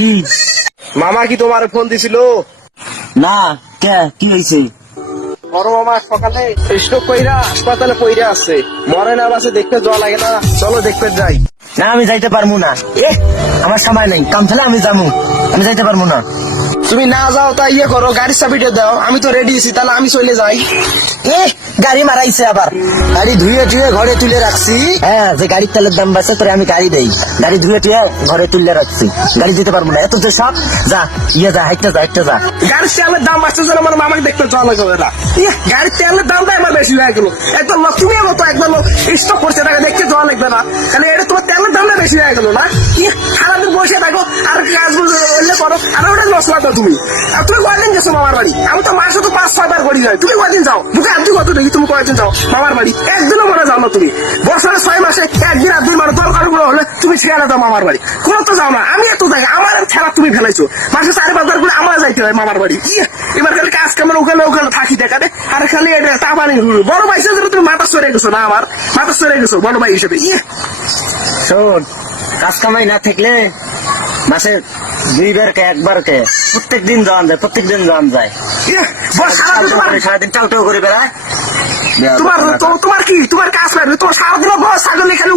কি মামা কি তোমার ফোন দিছিল? না কে কি হয়েছে? বড় মামা সকালে স্ট্রোক কইরা হাসপাতালে পইরা আছে, মরে না বাসে দেখতে যাওয়া লাগে না? চলো দেখতে যাই। না আমি যাইতে পারবো না, আমার সময় নেই, কাম ফেলে আমি যাবো, আমি যাইতে পারবো না। তুমি না যাও তা ইয়ে করো, গাড়ির চাবিটা দাও, আমি তো রেডি আছি, তাহলে আমি চলে যাই। গাড়ি মারাইছে আবার, গাড়ি ধুয়ে টুয়ে ঘরে তুলে রাখছি। হ্যাঁ, যে গাড়ির তেলের দাম বাড়ছে তোরে আমি গাড়ি দেই, গাড়ি ধুয়ে টুয়ে ঘরে তুলে রাখছি, গাড়ি দিতে পারবো না। এত যে সব যা যা হাইটটা যা গাড়ির তেলের দাম বাড়ছে যেন আমার মামাকে দেখতে যাওয়া লাগবে না। গাড়ির তেলের দামটা একবার বেশি হয়ে গেল। একবার তুমি মতো একবার স্টক করছে, তাকে দেখতে যাওয়া লাগবে না, তাহলে এটা তোমার তেলের দামটা বেশি হয়ে গেল না? সারাদিন বসে থাকো আর কাজ করো, আর ওটা মশলা দাও তুমি। আর তুমি কয়দিন গেছো মামার বাড়ি? আমি তো মাসে তো 5-6 বার করি যাই, তুমি কয়দিন যাও? বুকে আপনি কত দেখি তুমি কয়দিন যাও মামার বাড়ি? একদিনও মনে যাও না তুমি। বছরে 6 মাসে একদিন আর 2 মানে দরকার হলে তুমি ছেড়ে দাও মামার বাড়ি, কোনো তো যাও না। আমি এত যাই, আমার খেলা তুমি ফেলাইছো। মাসে 4-5 বার করে আমার যাইতে হয় মামার বাড়ি। এবার খালি কাজ কামের ওখানে থাকি দেখাতে, আর খালি এটা তাপানি বড় ভাই হিসেবে তুমি মাথা সরে গেছো না? আমার মাথা সরে গেছো বড় ভাই হিসেবে। শোন, কাজ কামাই না থাকলে মাসে 2 বার কে 1 বার কে প্রত্যেক দিন যাওয়া যায়। সারাদিন টাও করে বেড়ায়। তোমার কি তোমার কাজ লাগবে? তোমার সারাদিন ছাগল খালি